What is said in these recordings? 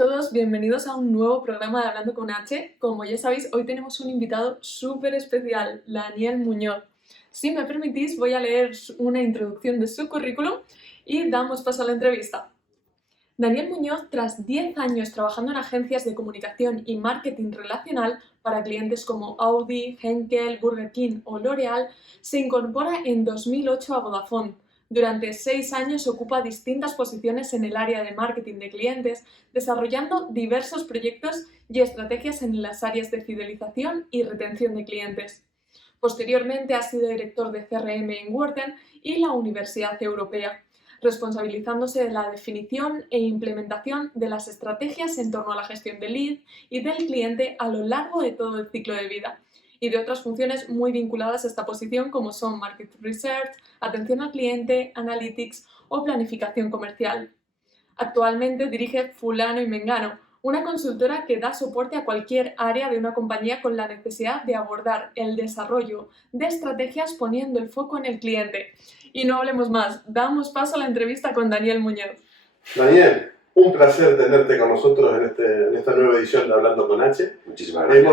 todos, bienvenidos a un nuevo programa de Hablando con H. Como ya sabéis, hoy tenemos un invitado súper especial, Daniel Muñoz. Si me permitís, voy a leer una introducción de su currículum y damos paso a la entrevista. Daniel Muñoz, tras 10 años trabajando en agencias de comunicación y marketing relacional para clientes como Audi, Henkel, Burger King o L'Oréal, se incorpora en 2008 a Vodafone. Durante 6 años ocupa distintas posiciones en el área de marketing de clientes, desarrollando diversos proyectos y estrategias en las áreas de fidelización y retención de clientes. Posteriormente ha sido director de CRM en Wharton y la Universidad Europea, responsabilizándose de la definición e implementación de las estrategias en torno a la gestión del lead y del cliente a lo largo de todo el ciclo de vida, y de otras funciones muy vinculadas a esta posición como son Market Research, atención al cliente, Analytics o planificación comercial. Actualmente dirige Fulano y Mengano, una consultora que da soporte a cualquier área de una compañía con la necesidad de abordar el desarrollo de estrategias poniendo el foco en el cliente. Y no hablemos más, damos paso a la entrevista con Daniel Muñoz. Daniel, un placer tenerte con nosotros en esta nueva edición de Hablando con H. Muchísimas gracias.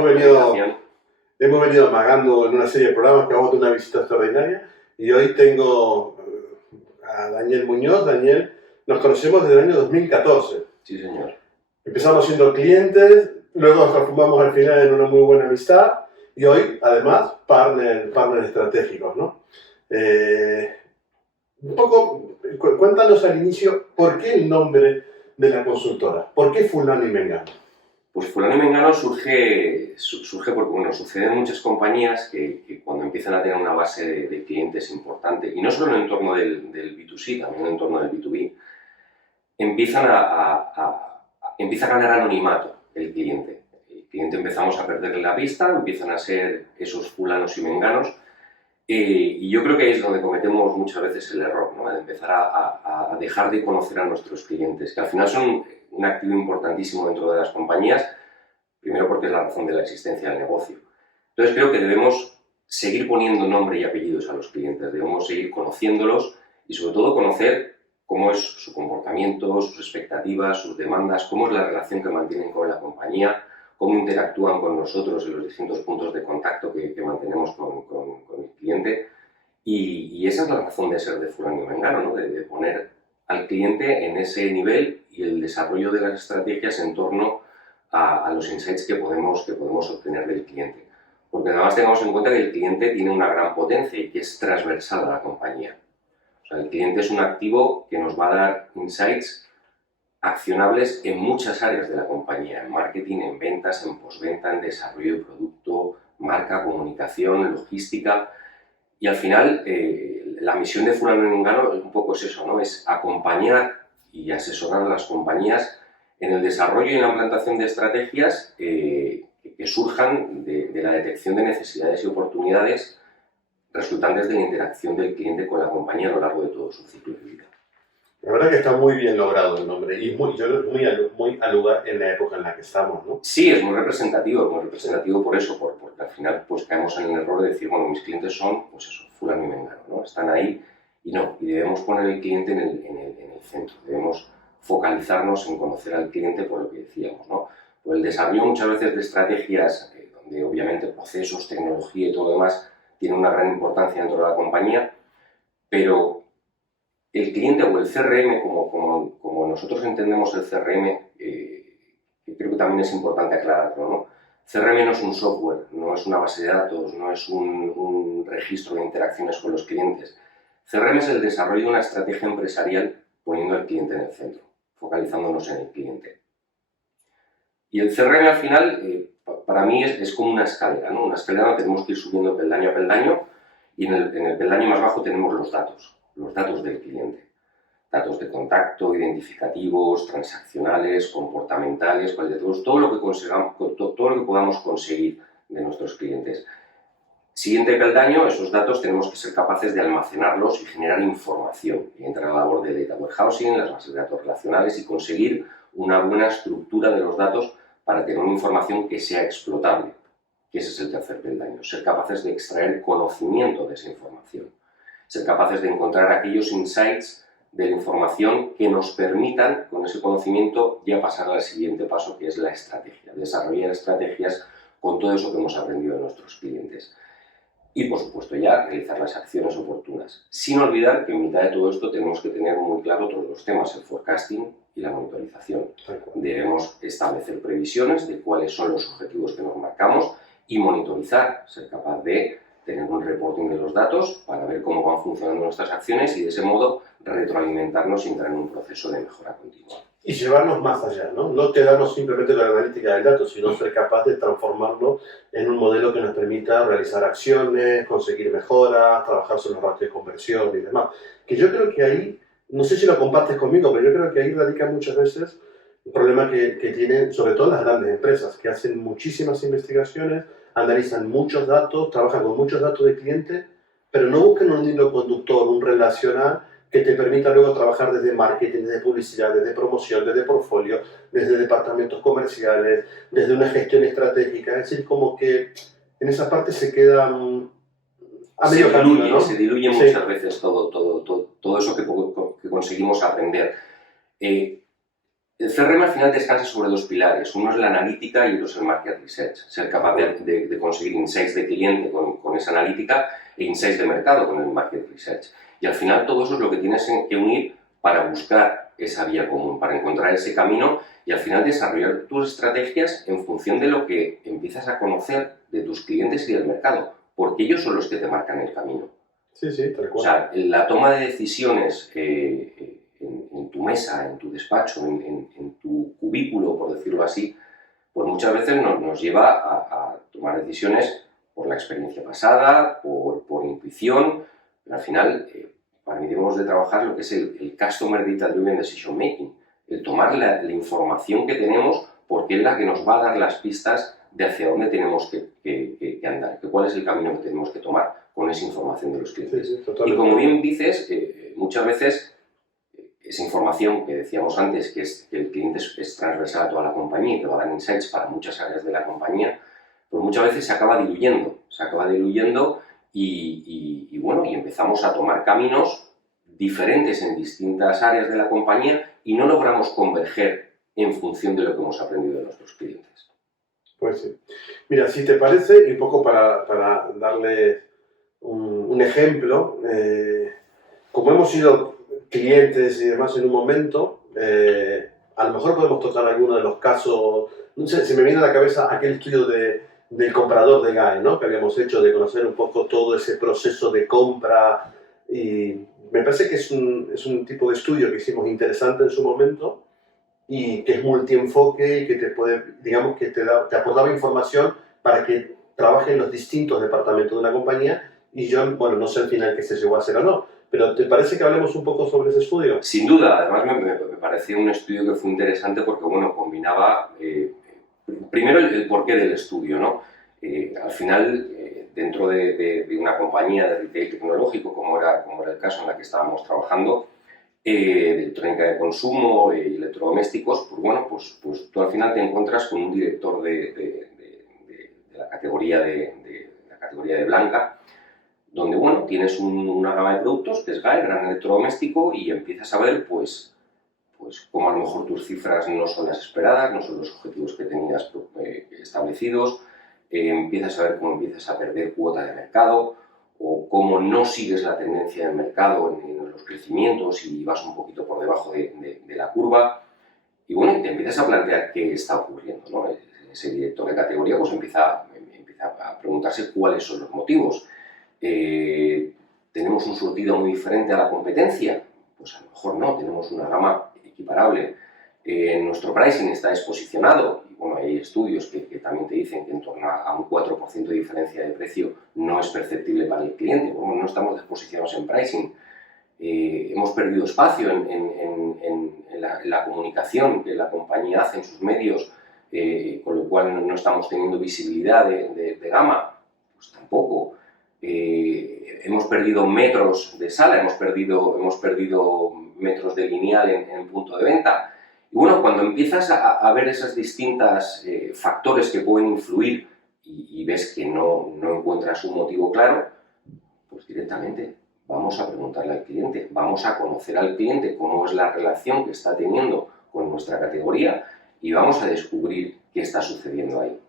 Hemos venido amagando en una serie de programas que vamos a tener una visita extraordinaria y hoy tengo a Daniel Muñoz. Daniel, nos conocemos desde el año 2014. Sí, señor. Empezamos siendo clientes, luego nos transformamos al final en una muy buena amistad y hoy, además, partner estratégicos, ¿no? Un poco, cuéntanos al inicio, ¿por qué el nombre de la consultora? ¿Por qué Fulano y Mengano? Pues Fulano y Mengano surge porque, bueno, suceden muchas compañías que cuando empiezan a tener una base de clientes importante, y no solo en el entorno del B2C, también en el entorno del B2B, empieza a ganar anonimato el cliente. El cliente empezamos a perderle la pista, empiezan a ser esos fulanos y menganos, y yo creo que ahí es donde cometemos muchas veces el error, ¿no? De empezar a dejar de conocer a nuestros clientes, que al final son un activo importantísimo dentro de las compañías, primero porque es la razón de la existencia del negocio. Entonces creo que debemos seguir poniendo nombre y apellidos a los clientes, debemos seguir conociéndolos y sobre todo conocer cómo es su comportamiento, sus expectativas, sus demandas, cómo es la relación que mantienen con la compañía, cómo interactúan con nosotros en los distintos puntos de contacto que mantenemos con el cliente. Y esa es la razón de ser de Fulano y Mengano, ¿no? De poner al cliente en ese nivel y el desarrollo de las estrategias en torno a los insights que podemos obtener del cliente. Porque además tengamos en cuenta que el cliente tiene una gran potencia y que es transversal a la compañía. O sea, el cliente es un activo que nos va a dar insights accionables en muchas áreas de la compañía, en marketing, en ventas, en postventa, en desarrollo de producto, marca, comunicación, logística. Y al final, la misión de Fulano y Mengano un poco es eso, ¿no? Es acompañar y asesorar a las compañías en el desarrollo y en la implantación de estrategias que surjan de la detección de necesidades y oportunidades resultantes de la interacción del cliente con la compañía a lo largo de todo su ciclo de vida. La verdad que está muy bien logrado el nombre y muy al lugar en la época en la que estamos, ¿no? Sí, es muy representativo por eso, porque al final pues caemos en el error de decir, bueno, mis clientes son, pues eso, Fulano y Mengano, ¿no? Están ahí y debemos poner el cliente en el centro, debemos focalizarnos en conocer al cliente por lo que decíamos, ¿no? Por el desarrollo muchas veces de estrategias donde obviamente procesos, tecnología y todo lo demás tiene una gran importancia dentro de la compañía, pero el cliente o el CRM, como nosotros entendemos el CRM, creo que también es importante aclararlo, ¿no? CRM no es un software, no es una base de datos, no es un registro de interacciones con los clientes. CRM es el desarrollo de una estrategia empresarial poniendo al cliente en el centro, focalizándonos en el cliente. Y el CRM al final, para mí, es como una escalera, ¿no? Una escalera donde tenemos que ir subiendo peldaño a peldaño y en el peldaño más bajo tenemos los datos del cliente. Datos de contacto, identificativos, transaccionales, comportamentales, cualitativos, todo lo que podamos conseguir de nuestros clientes. Siguiente peldaño, esos datos tenemos que ser capaces de almacenarlos y generar información. Y entra la labor de data warehousing, las bases de datos relacionales y conseguir una buena estructura de los datos para tener una información que sea explotable. Que ese es el tercer peldaño, ser capaces de extraer conocimiento de esa información. Ser capaces de encontrar aquellos insights de la información que nos permitan, con ese conocimiento, ya pasar al siguiente paso, que es la estrategia, desarrollar estrategias con todo eso que hemos aprendido de nuestros clientes. Y, por supuesto, ya realizar las acciones oportunas. Sin olvidar que en mitad de todo esto tenemos que tener muy claro todos los temas, el forecasting y la monitorización. Debemos establecer previsiones de cuáles son los objetivos que nos marcamos y monitorizar, ser capaz de tener un reporting de los datos para ver cómo van funcionando nuestras acciones y de ese modo retroalimentarnos y entrar en un proceso de mejora continua. Y llevarnos más allá, ¿no? No quedarnos simplemente con la analítica del dato, sino ser capaz de transformarlo en un modelo que nos permita realizar acciones, conseguir mejoras, trabajar sobre los ratios de conversión y demás. Que yo creo que ahí, no sé si lo compartes conmigo, pero yo creo que ahí radica muchas veces el problema que tienen, sobre todo las grandes empresas, que hacen muchísimas investigaciones, analizan muchos datos, trabajan con muchos datos de clientes, pero no buscan un hilo conductor, un relacional que te permita luego trabajar desde marketing, desde publicidad, desde promoción, desde portfolio, desde departamentos comerciales, desde una gestión estratégica. Es decir, como que en esa parte se queda a medio camino, ¿no? Se diluye muchas veces todo eso que conseguimos aprender. El CRM al final descansa sobre dos pilares. Uno es la analítica y otro es el market research. Ser capaz de conseguir insights de cliente con esa analítica e insights de mercado con el market research. Y al final todo eso es lo que tienes que unir para buscar esa vía común, para encontrar ese camino y al final desarrollar tus estrategias en función de lo que empiezas a conocer de tus clientes y del mercado, porque ellos son los que te marcan el camino. Sí, tal cual. O sea, la toma de decisiones en tu mesa, en tu despacho, en tu cubículo, por decirlo así, pues muchas veces nos lleva a tomar decisiones por la experiencia pasada, por intuición, pero al final, para mí debemos de trabajar lo que es el Customer Data Driven Decision Making, el tomar la información que tenemos porque es la que nos va a dar las pistas de hacia dónde tenemos que andar, que cuál es el camino que tenemos que tomar con esa información de los clientes. Sí, y como bien dices, muchas veces esa información que decíamos antes, que el cliente es transversal a toda la compañía y te va a dar insights para muchas áreas de la compañía, pues muchas veces se acaba diluyendo y bueno, y empezamos a tomar caminos diferentes en distintas áreas de la compañía y no logramos converger en función de lo que hemos aprendido de nuestros clientes. Pues sí. Mira, si te parece, y un poco para darle un ejemplo, como hemos sido clientes y demás en un momento, a lo mejor podemos tocar alguno de los casos. No sé, se me viene a la cabeza aquel estudio del comprador de GAE, ¿no? Que habíamos hecho, de conocer un poco todo ese proceso de compra, y me parece que es un tipo de estudio que hicimos interesante en su momento y que es multienfoque y que te puede, digamos, que te aportaba información para que trabaje en los distintos departamentos de una compañía. Y yo, bueno, no sé al final qué se llegó a hacer o no, pero ¿te parece que hablemos un poco sobre ese estudio? Sin duda, además me pareció un estudio que fue interesante porque, bueno, combinaba primero el porqué del estudio, ¿no? Al final, dentro de una compañía de retail tecnológico, como era el caso en la que estábamos trabajando, de electrónica de consumo y electrodomésticos, pues bueno, pues tú al final te encuentras con un director de la categoría de blanca, donde, bueno, tienes una gama de productos que es GAE, gran electrodoméstico, y empiezas a ver, pues cómo a lo mejor tus cifras no son las esperadas, no son los objetivos que tenías establecidos, empiezas a ver cómo empiezas a perder cuota de mercado, o cómo no sigues la tendencia del mercado en los crecimientos y vas un poquito por debajo de la curva. Y bueno, te empiezas a plantear qué está ocurriendo, ¿no? Ese director de categoría pues empieza a preguntarse cuáles son los motivos. ¿Tenemos un surtido muy diferente a la competencia? Pues a lo mejor no, tenemos una gama equiparable. Nuestro pricing está desposicionado. Y bueno, hay estudios que también te dicen que en torno a un 4% de diferencia de precio no es perceptible para el cliente. Bueno, no estamos desposicionados en pricing. Hemos perdido espacio en la comunicación que la compañía hace en sus medios, con lo cual no estamos teniendo visibilidad de gama. Pues tampoco. Hemos perdido metros de sala, hemos perdido metros de lineal en punto de venta. Y bueno, cuando empiezas a ver esos distintos factores que pueden influir y ves que no encuentras un motivo claro, pues directamente vamos a preguntarle al cliente, vamos a conocer al cliente cómo es la relación que está teniendo con nuestra categoría y vamos a descubrir qué está sucediendo ahí.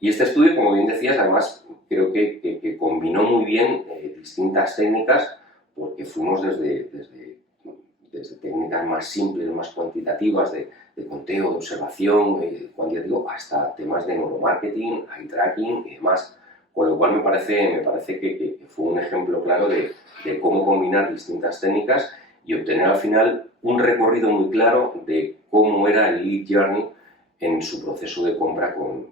Y este estudio, como bien decías, además creo que combinó muy bien distintas técnicas, porque fuimos desde técnicas más simples, más cuantitativas, de conteo, de observación, cuantitativo, hasta temas de neuromarketing, eye tracking y demás. Con lo cual me parece que fue un ejemplo claro de cómo combinar distintas técnicas y obtener al final un recorrido muy claro de cómo era el lead journey en su proceso de compra con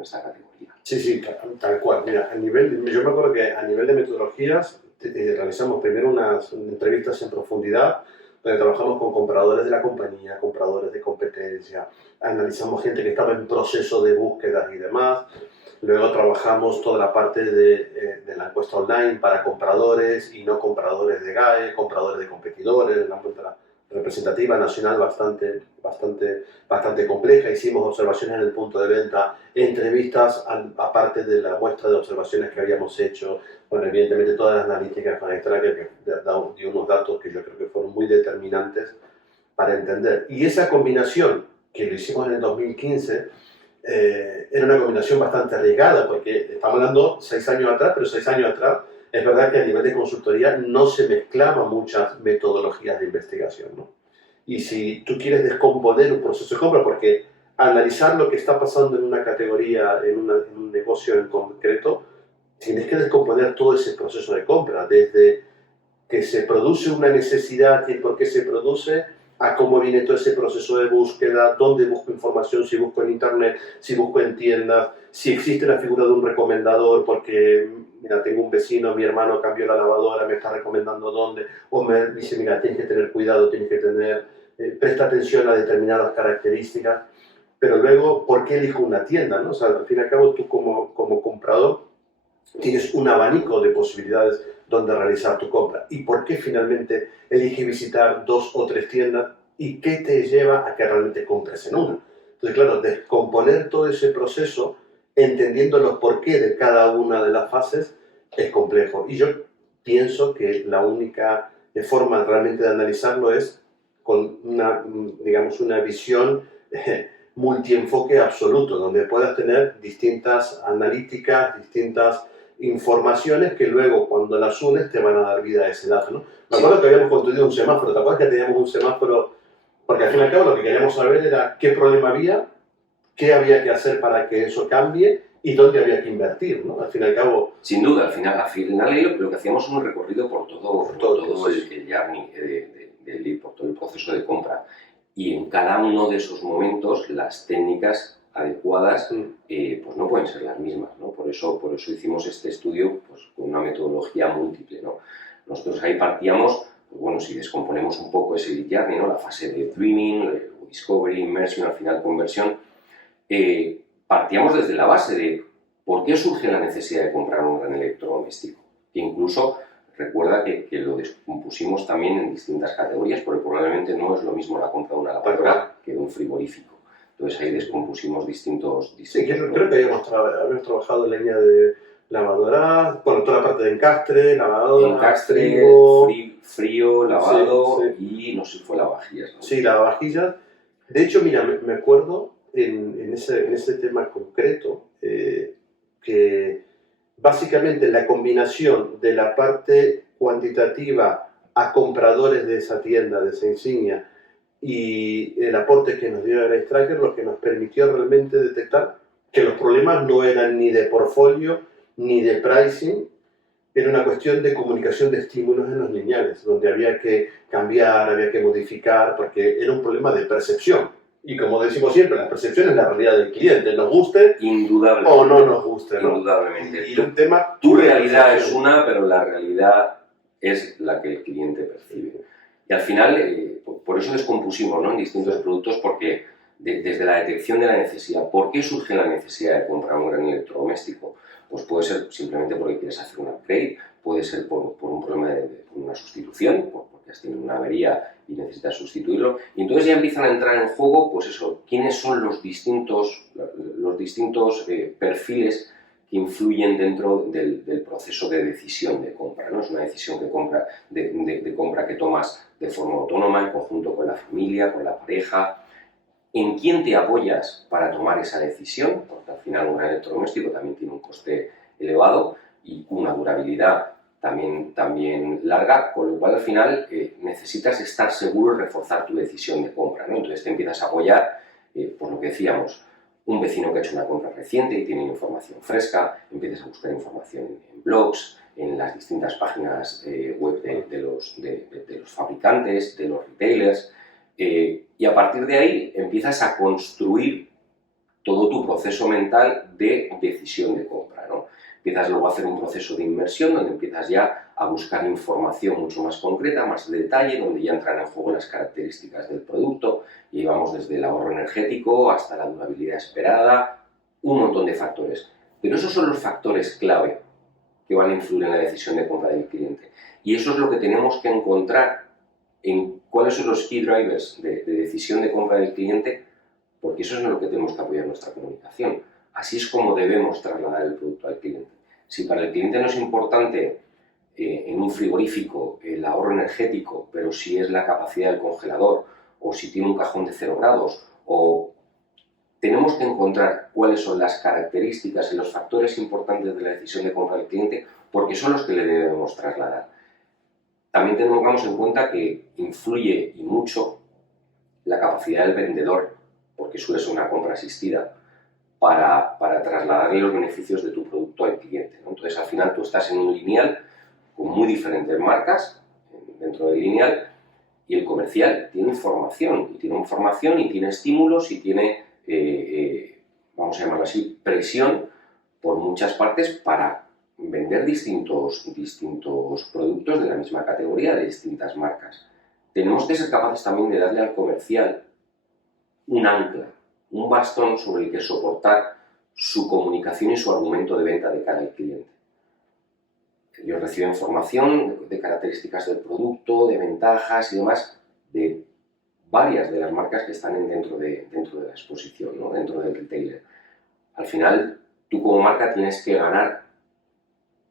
esta categoría. Sí, tal cual. Mira, yo me acuerdo que a nivel de metodologías realizamos primero unas entrevistas en profundidad, donde trabajamos con compradores de la compañía, compradores de competencia, analizamos gente que estaba en proceso de búsquedas y demás. Luego trabajamos toda la parte de la encuesta online para compradores y no compradores de GAE, compradores de competidores, la encuesta representativa nacional bastante compleja. Hicimos observaciones en el punto de venta, entrevistas aparte de la muestra de observaciones que habíamos hecho. Bueno, evidentemente todas las analíticas con Extracker que dio unos datos que yo creo que fueron muy determinantes para entender. Y esa combinación que lo hicimos en el 2015 era una combinación bastante arriesgada, porque estamos hablando 6 años atrás, pero 6 años atrás es verdad que a nivel de consultoría no se mezclaban muchas metodologías de investigación, ¿no? Y si tú quieres descomponer un proceso de compra, porque analizar lo que está pasando en una categoría, en un negocio en concreto, tienes que descomponer todo ese proceso de compra, desde que se produce una necesidad y por qué se produce, a cómo viene todo ese proceso de búsqueda, dónde busco información, si busco en internet, si busco en tiendas, si existe la figura de un recomendador, porque, mira, tengo un vecino, mi hermano cambió la lavadora, me está recomendando dónde, o me dice, mira, tienes que tener cuidado, tienes que presta atención a determinadas características, pero luego, ¿por qué elijo una tienda, no? O sea, al fin y al cabo, tú como comprador tienes un abanico de posibilidades donde realizar tu compra. ¿Y por qué finalmente eliges visitar 2 o 3 tiendas? ¿Y qué te lleva a que realmente compres en una? Entonces, claro, descomponer todo ese proceso, entendiendo los porqué de cada una de las fases, es complejo. Y yo pienso que la única forma realmente de analizarlo es con una visión multienfoque absoluto, donde puedas tener distintas analíticas, distintas informaciones que luego cuando las unes te van a dar vida a ese dato, ¿no? Me acuerdo que habíamos construido un semáforo, ¿te acuerdas que teníamos un semáforo? Porque al fin y al cabo lo que queríamos saber era qué problema había, qué había que hacer para que eso cambie y dónde había que invertir, ¿no? Al fin y al cabo... Sin duda, al final lo que hacíamos es un recorrido por todo el journey por todo el proceso de compra. Y en cada uno de esos momentos las técnicas adecuadas pues no pueden ser las mismas, ¿no? Por eso hicimos este estudio pues, con una metodología múltiple, ¿no? Nosotros ahí partíamos, pues bueno, si descomponemos un poco ese lead journey, ¿no? La fase de dreaming, discovery, immersion, al final conversión, partíamos desde la base de por qué surge la necesidad de comprar un gran electrodoméstico. Que incluso recuerda que lo descompusimos también en distintas categorías, porque probablemente no es lo mismo la compra de una lavadora que de un frigorífico. Entonces ahí descompusimos distintos sí, creo que habíamos trabajado en la línea de lavadora, bueno, toda la parte de encastre, lavadora, frío, lavado y no sé si fue lavavajillas, ¿no? Sí, lavavajillas. De hecho, mira, me acuerdo en ese tema concreto que básicamente la combinación de la parte cuantitativa a compradores de esa tienda, de esa insignia, y el aporte que nos dio el Extracker, lo que nos permitió realmente detectar que los problemas no eran ni de portfolio ni de pricing, era una cuestión de comunicación de estímulos en los lineales, donde había que cambiar, había que modificar, porque era un problema de percepción. Y como decimos siempre, la percepción es la realidad del cliente, nos guste o no nos guste, ¿no? Indudablemente. Y un tema, tu realidad es una, pero la realidad es la que el cliente percibe. Y al final, por eso descompusimos, ¿no? En distintos productos, porque desde la detección de la necesidad, ¿por qué surge la necesidad de comprar un gran electrodoméstico? Pues puede ser simplemente porque quieres hacer un upgrade, puede ser por un problema de una sustitución, porque has tenido una avería y necesitas sustituirlo. Y entonces ya empiezan a entrar en juego, pues eso, quiénes son los distintos perfiles que influyen dentro del proceso de decisión de compra, ¿no? Es una decisión de compra que tomas de forma autónoma, en conjunto con la familia, con la pareja. ¿En quién te apoyas para tomar esa decisión? Porque al final un gran electrodoméstico también tiene un coste elevado y una durabilidad también larga, con lo cual al final necesitas estar seguro y reforzar tu decisión de compra, ¿no? Entonces te empiezas a apoyar, por lo que decíamos, un vecino que ha hecho una compra reciente y tiene información fresca, empiezas a buscar información en blogs, en las distintas páginas web de los fabricantes, de los retailers, y a partir de ahí empiezas a construir todo tu proceso mental de decisión de compra, ¿no? Empiezas luego a hacer un proceso de inmersión donde empiezas ya a buscar información mucho más concreta, más de detalle, donde ya entran en juego las características del producto y vamos desde el ahorro energético hasta la durabilidad esperada, un montón de factores. Pero esos son los factores clave que van a influir en la decisión de compra del cliente. Y eso es lo que tenemos que encontrar en cuáles son los key drivers de decisión de compra del cliente, porque eso es en lo que tenemos que apoyar nuestra comunicación. Así es como debemos trasladar el producto al cliente. Si para el cliente no es importante en un frigorífico el ahorro energético, pero si es la capacidad del congelador, o si tiene un cajón de 0 grados, o tenemos que encontrar cuáles son las características y los factores importantes de la decisión de compra del cliente, porque son los que le debemos trasladar. También tengamos en cuenta que influye y mucho la capacidad del vendedor, porque suele ser una compra asistida, para trasladarle los beneficios de tu producto al cliente, ¿no? Entonces, al final, tú estás en un lineal con muy diferentes marcas dentro del lineal y el comercial tiene información, y tiene estímulos y tiene, vamos a llamarlo así, presión por muchas partes para vender distintos productos de la misma categoría, de distintas marcas. Tenemos que ser capaces también de darle al comercial un ancla, un bastón sobre el que soportar su comunicación y su argumento de venta de cara al cliente. Ellos reciben información de características del producto, de ventajas y demás, de varias de las marcas que están dentro de la exposición, ¿no? Dentro del retailer. Al final, tú como marca tienes que ganar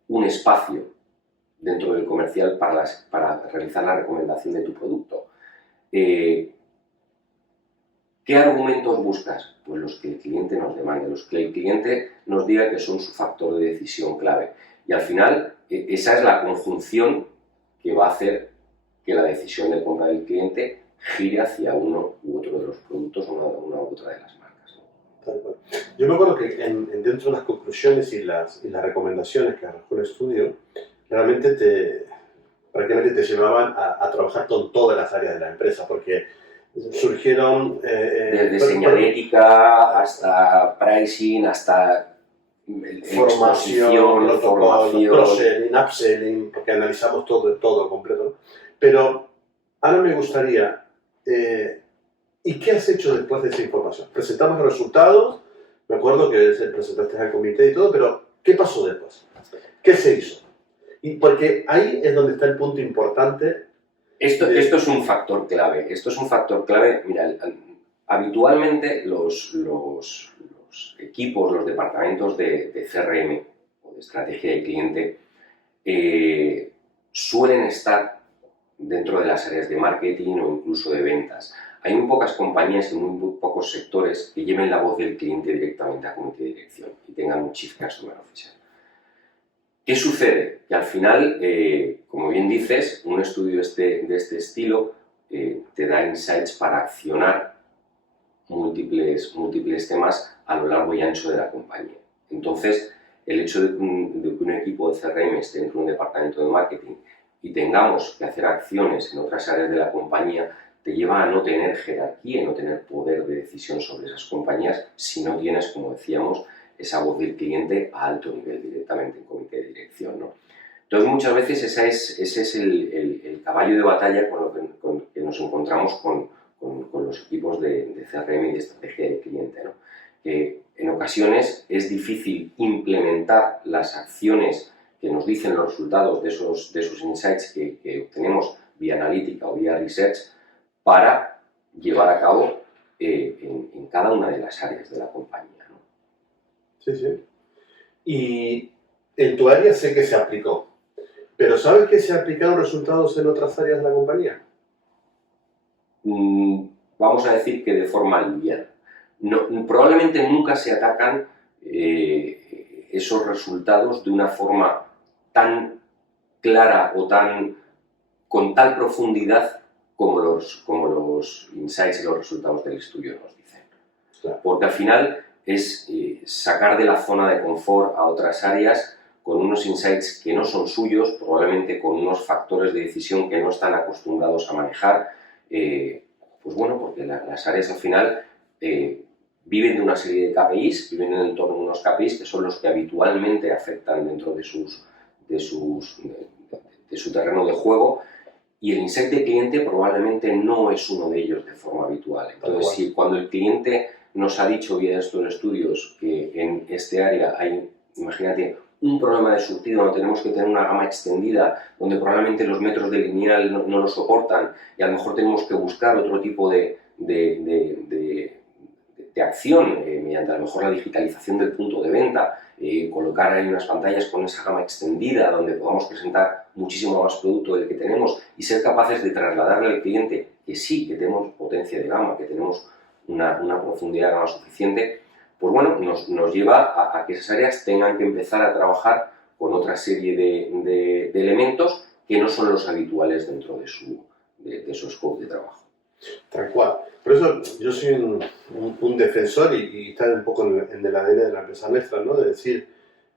un espacio dentro del comercial para realizar la recomendación de tu producto. ¿Qué argumentos buscas? Pues los que el cliente nos demande, los que el cliente nos diga que son su factor de decisión clave. Y al final, esa es la conjunción que va a hacer que la decisión de compra del cliente gire hacia uno u otro de los productos o una u otra de las marcas, ¿no? Tal cual. Yo me acuerdo que dentro de las conclusiones y las recomendaciones que arrojó el estudio, realmente prácticamente te llevaban a trabajar con todas las áreas de la empresa, porque surgieron... desde señalética hasta pricing, hasta formación, cross-selling, upselling, porque analizamos todo completo, ¿no? Pero ahora me gustaría, ¿y qué has hecho después de esa información? Presentamos los resultados, me acuerdo que presentaste al comité y todo, pero ¿qué pasó después? ¿Qué se hizo? Y porque ahí es donde está el punto importante. Esto es un factor clave. Esto es un factor clave. Mira, habitualmente los equipos, los departamentos de CRM o de estrategia de cliente suelen estar dentro de las áreas de marketing o incluso de ventas. Hay muy pocas compañías y muy pocos sectores que lleven la voz del cliente directamente a comité de dirección y tengan un Chief Customer Officer. ¿Qué sucede? Que al final, como bien dices, un estudio de este estilo te da insights para accionar múltiples temas a lo largo y ancho de la compañía. Entonces, el hecho de que un equipo de CRM esté dentro de un departamento de marketing y tengamos que hacer acciones en otras áreas de la compañía, te lleva a no tener jerarquía y no tener poder de decisión sobre esas compañías si no tienes, como decíamos, esa voz del cliente a alto nivel directamente en comité de dirección, ¿no? Entonces, muchas veces ese es el caballo de batalla con que nos encontramos con los equipos de CRM y de estrategia de cliente, ¿no? Que en ocasiones es difícil implementar las acciones que nos dicen los resultados de esos insights que obtenemos vía analítica o vía research para llevar a cabo en cada una de las áreas de la compañía, ¿no? Sí, sí. Y en tu área sé que se aplicó, pero ¿sabes que se ha aplicado resultados en otras áreas de la compañía? Vamos a decir que de forma liviana. No, probablemente nunca se atacan esos resultados de una forma tan clara o con tal profundidad como los insights y los resultados del estudio nos dicen. Claro. Porque al final es sacar de la zona de confort a otras áreas con unos insights que no son suyos, probablemente con unos factores de decisión que no están acostumbrados a manejar. Pues bueno, porque las áreas al final viven de una serie de KPIs, viven en el entorno de unos KPIs que son los que habitualmente afectan dentro de su terreno de juego, y el insight de cliente probablemente no es uno de ellos de forma habitual. Entonces, si cuando el cliente nos ha dicho vía estos estudios que en este área hay, imagínate, un problema de surtido donde tenemos que tener una gama extendida, donde probablemente los metros de lineal no lo soportan y a lo mejor tenemos que buscar otro tipo de acción mediante a lo mejor la digitalización del punto de venta, colocar ahí unas pantallas con esa gama extendida donde podamos presentar muchísimo más producto del que tenemos y ser capaces de trasladarle al cliente que sí, que tenemos potencia de gama, que tenemos una profundidad de gama suficiente, pues bueno, nos lleva a que esas áreas tengan que empezar a trabajar con otra serie de elementos que no son los habituales dentro de su scope de trabajo. Tal cual. Por eso yo soy un defensor y está un poco en el ADN de la empresa nuestra, ¿no? De decir,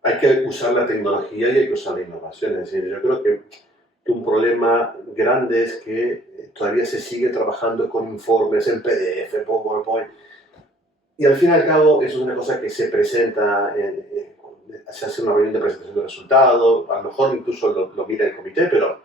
hay que usar la tecnología y hay que usar la innovación. Es decir, yo creo que un problema grande es que todavía se sigue trabajando con informes en PDF, PowerPoint, y al fin y al cabo eso es una cosa que se presenta, se hace una reunión de presentación de resultados, a lo mejor incluso lo mira el comité, pero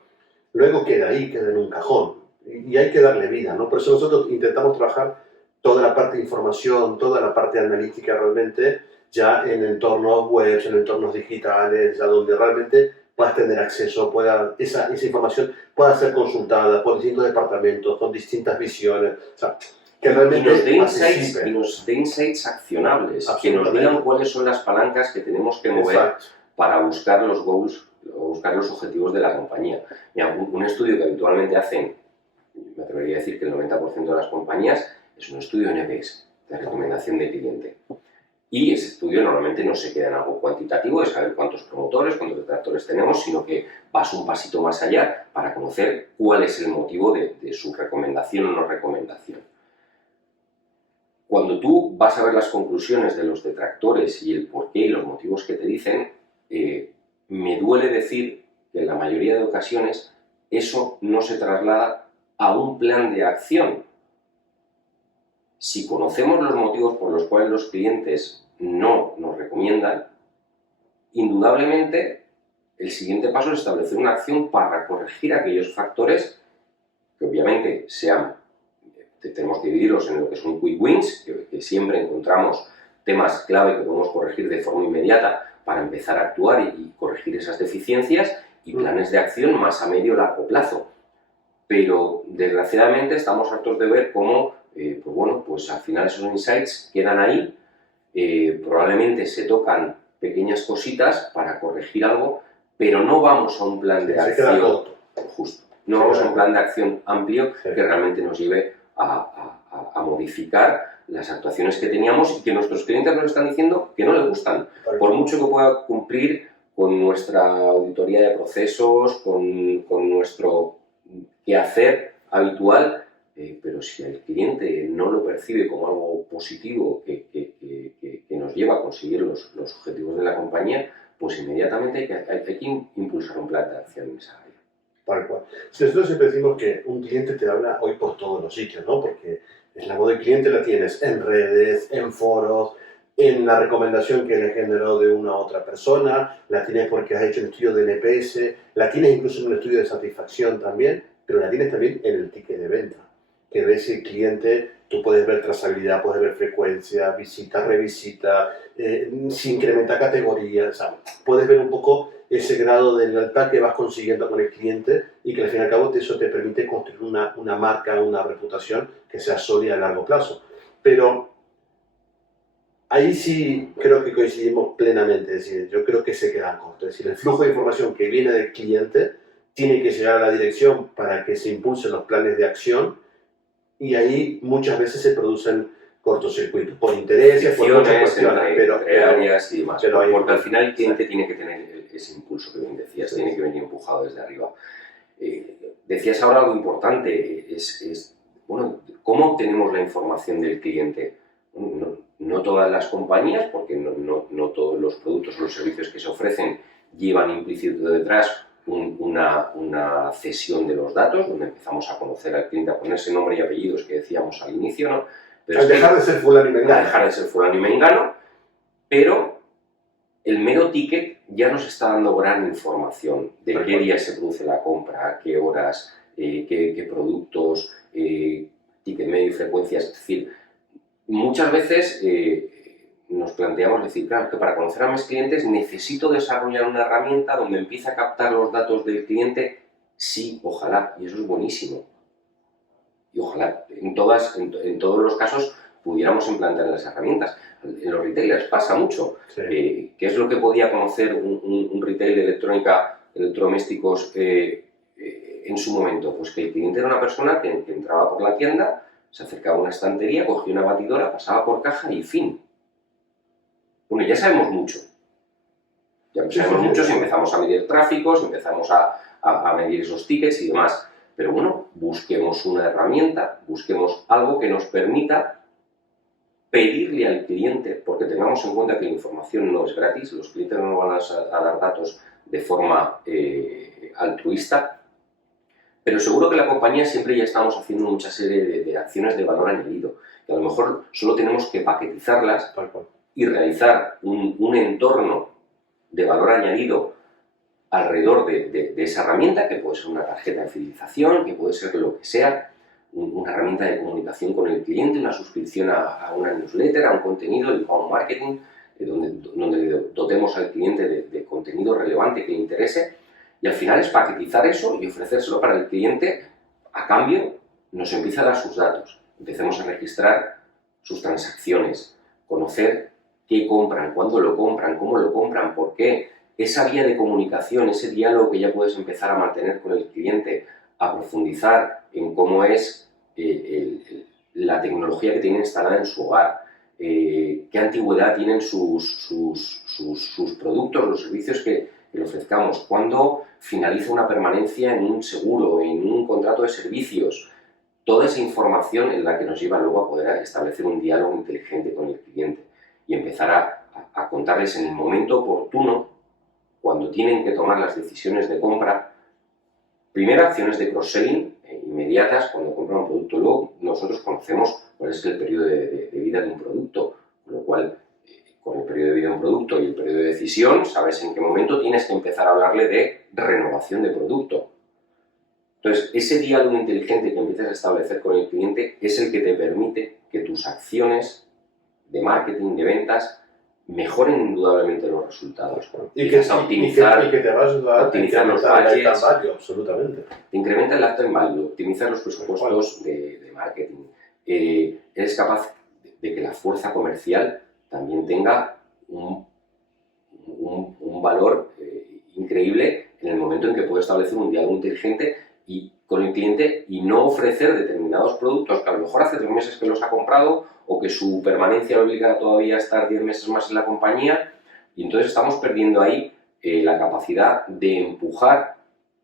luego queda ahí, queda en un cajón. Y hay que darle vida, ¿no? Por eso nosotros intentamos trabajar toda la parte de información, toda la parte analítica realmente ya en entornos web, en entornos digitales, ya donde realmente puedas tener acceso, esa información pueda ser consultada por distintos departamentos, con distintas visiones, o sea, que realmente y nos dé insights accionables, que nos digan cuáles son las palancas que tenemos que mover. Exacto. Para buscar los goals o buscar los objetivos de la compañía. Mira, un estudio que habitualmente hacen, me atrevería a decir que el 90% de las compañías, es un estudio NPS, de recomendación de cliente. Y ese estudio normalmente no se queda en algo cuantitativo de saber cuántos promotores, cuántos detractores tenemos, sino que vas un pasito más allá para conocer cuál es el motivo de su recomendación o no recomendación. Cuando tú vas a ver las conclusiones de los detractores y el porqué y los motivos que te dicen, me duele decir que en la mayoría de ocasiones eso no se traslada a un plan de acción. Si conocemos los motivos por los cuales los clientes no nos recomiendan, indudablemente el siguiente paso es establecer una acción para corregir aquellos factores que obviamente tenemos que dividirlos en lo que son quick wins, que siempre encontramos temas clave que podemos corregir de forma inmediata para empezar a actuar y corregir esas deficiencias, y planes de acción más a medio y largo plazo. Pero desgraciadamente estamos hartos de ver cómo pues al final esos insights quedan ahí, probablemente se tocan pequeñas cositas para corregir algo, pero no vamos a un plan de acción justo. No vamos a un plan de acción amplio que realmente nos lleve a modificar las actuaciones que teníamos y que nuestros clientes nos están diciendo que no les gustan. Por mucho que pueda cumplir con nuestra auditoría de procesos, con nuestro quehacer habitual, pero si el cliente no lo percibe como algo positivo que nos lleva a conseguir los objetivos de la compañía, pues inmediatamente hay que impulsar un plan de acción en esa área. Tal cual. Nosotros siempre decimos que un cliente te habla hoy por todos los sitios, ¿no? Porque la voz del cliente la tienes en redes, en foros, en la recomendación que le generó de una u otra persona, la tienes porque has hecho un estudio de NPS, la tienes incluso en un estudio de satisfacción también, pero la tienes también en el ticket de venta, que ves el cliente, tú puedes ver trazabilidad, puedes ver frecuencia, visita, revisita, si incrementa categorías, o sea, puedes ver un poco ese grado de lealtad que vas consiguiendo con el cliente y que al fin y al cabo eso te permite construir una marca, una reputación que sea sólida a largo plazo. Pero ahí sí creo que coincidimos plenamente. Es decir, yo creo que se quedan cortos. Es decir, el flujo de información que viene del cliente tiene que llegar a la dirección para que se impulsen los planes de acción, y ahí muchas veces se producen cortocircuitos por intereses, por muchas cuestiones, entre áreas y demás. Pero porque al final el cliente tiene que tener ese impulso que bien decías, Sí. tiene que venir empujado desde arriba. Decías ahora algo importante, bueno, ¿cómo obtenemos la información del cliente? No todas las compañías, porque no todos los productos o los servicios que se ofrecen llevan implícito detrás una cesión de los datos, donde empezamos a conocer al cliente, a ponerse nombre y apellidos que decíamos al inicio, ¿no? Pero al dejar de ser fulano y mengano. A dejar de ser fulano y mengano, pero el mero ticket ya nos está dando gran información de qué día se produce la compra, a qué horas, qué productos, ticket medio y frecuencias. Es decir, muchas veces nos planteamos decir, claro, que para conocer a mis clientes necesito desarrollar una herramienta donde empiece a captar los datos del cliente. Sí, ojalá, y eso es buenísimo. Y ojalá en todos los casos pudiéramos implantar las herramientas. En los retailers pasa mucho. Sí. ¿Qué es lo que podía conocer un retail de electrónica, electrodomésticos en su momento? Pues que el cliente era una persona que entraba por la tienda, se acercaba a una estantería, cogía una batidora, pasaba por caja y fin. Bueno, ya sabemos mucho. Ya sabemos mucho si empezamos a medir tráfico, si empezamos a medir esos tickets y demás. Pero bueno, busquemos una herramienta, busquemos algo que nos permita pedirle al cliente, porque tengamos en cuenta que la información no es gratis, los clientes no nos van a dar datos de forma altruista, pero seguro que la compañía siempre ya estamos haciendo mucha serie de acciones de valor añadido, que a lo mejor solo tenemos que paquetizarlas y realizar un entorno de valor añadido alrededor de esa herramienta, que puede ser una tarjeta de fidelización, que puede ser lo que sea, una herramienta de comunicación con el cliente, una suscripción a una newsletter, a un contenido, el inbound marketing, donde dotemos al cliente de contenido relevante que le interese, y al final es paquetizar eso y ofrecérselo para el cliente. A cambio nos empieza a dar sus datos, empecemos a registrar sus transacciones, conocer qué compran, cuándo lo compran, cómo lo compran, por qué. Esa vía de comunicación, ese diálogo que ya puedes empezar a mantener con el cliente, a profundizar en cómo es la tecnología que tiene instalada en su hogar, qué antigüedad tienen sus productos, los servicios que le ofrezcamos, cuándo finaliza una permanencia en un seguro, en un contrato de servicios. Toda esa información es la que nos lleva luego a poder establecer un diálogo inteligente con el cliente y empezar a contarles en el momento oportuno, cuando tienen que tomar las decisiones de compra, primero acciones de cross-selling inmediatas cuando compran un producto. Luego nosotros conocemos cuál es el periodo de vida de un producto, con lo cual con el periodo de vida de un producto y el periodo de decisión sabes en qué momento tienes que empezar a hablarle de renovación de producto. Entonces, ese diálogo inteligente que empiezas a establecer con el cliente es el que te permite que tus acciones de marketing, de ventas, mejoren indudablemente los resultados. Y que te va a ayudar a optimizar los budgets, absolutamente. Te incrementa el lifetime value, optimizar los presupuestos de marketing. Eres capaz de que la fuerza comercial también tenga un valor increíble en el momento en que puede establecer un diálogo inteligente con el cliente y no ofrecer determinados productos que a lo mejor hace 3 meses que los ha comprado o que su permanencia lo obliga todavía a estar 10 meses más en la compañía, y entonces estamos perdiendo ahí la capacidad de empujar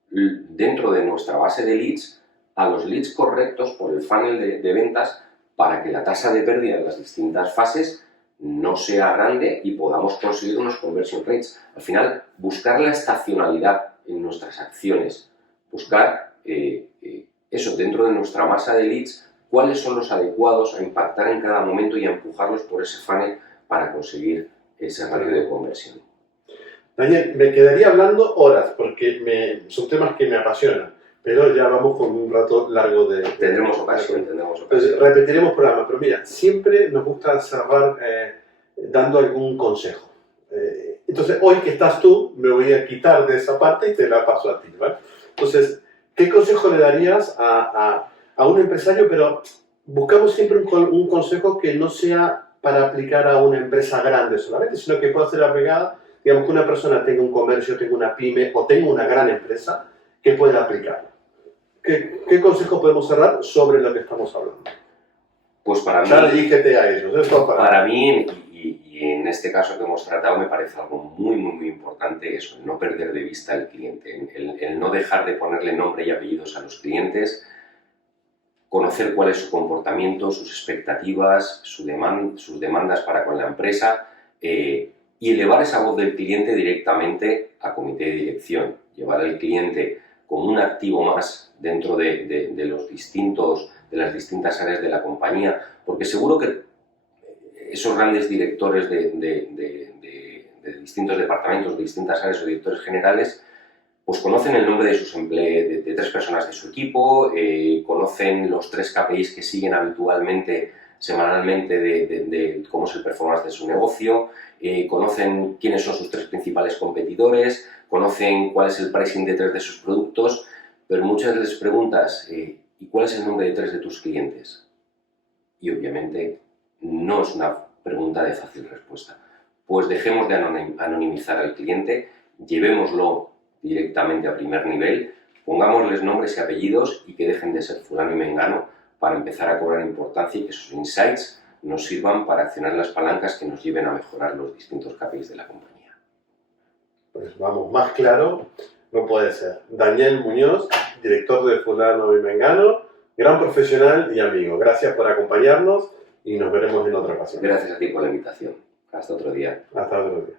dentro de nuestra base de leads a los leads correctos por el funnel de ventas para que la tasa de pérdida en las distintas fases no sea grande y podamos conseguir unos conversion rates. Al final, buscar la estacionalidad en nuestras acciones, buscar eso dentro de nuestra masa de leads, cuáles son los adecuados a impactar en cada momento y a empujarlos por ese funnel para conseguir ese ratio de conversión. Daniel, me quedaría hablando horas porque son temas que me apasionan, pero ya vamos con un rato largo de... Tendremos ocasión. Entonces, repetiremos programa, pero mira, siempre nos gusta cerrar dando algún consejo. Entonces, hoy que estás tú, me voy a quitar de esa parte y te la paso a ti, ¿vale? Entonces, ¿qué consejo le darías a un empresario? Pero buscamos siempre un consejo que no sea para aplicar a una empresa grande solamente, sino que puede ser aplicada, digamos que una persona tenga un comercio, tenga una pyme o tenga una gran empresa que pueda aplicarla. ¿Qué consejo podemos cerrar sobre lo que estamos hablando? Pues para mí, Ya le dije a ellos, esto para mí y en este caso que hemos tratado me parece algo muy importante eso, el no perder de vista al cliente, el no dejar de ponerle nombre y apellidos a los clientes, conocer cuál es su comportamiento, sus expectativas, sus demandas para con la empresa y elevar esa voz del cliente directamente a comité de dirección, llevar al cliente como un activo más dentro de las distintas áreas de la compañía, porque seguro que esos grandes directores de distintos departamentos, de distintas áreas o directores generales, pues conocen el nombre de sus de 3 personas de su equipo, conocen los 3 KPIs que siguen habitualmente, semanalmente, de cómo es el performance de su negocio, conocen quiénes son sus 3 principales competidores, conocen cuál es el pricing de 3 de sus productos, pero muchas les preguntas, ¿y cuál es el nombre de 3 de tus clientes? Y obviamente no es una pregunta de fácil respuesta. Pues dejemos de anonimizar al cliente, llevémoslo directamente a primer nivel, pongámosles nombres y apellidos y que dejen de ser fulano y mengano para empezar a cobrar importancia y que sus insights nos sirvan para accionar las palancas que nos lleven a mejorar los distintos KPIs de la compañía. Pues vamos, más claro no puede ser. Daniel Muñoz, director de Fulano y Mengano, gran profesional y amigo. Gracias por acompañarnos y nos veremos en otra ocasión. Gracias a ti por la invitación. Hasta otro día. Hasta otro día.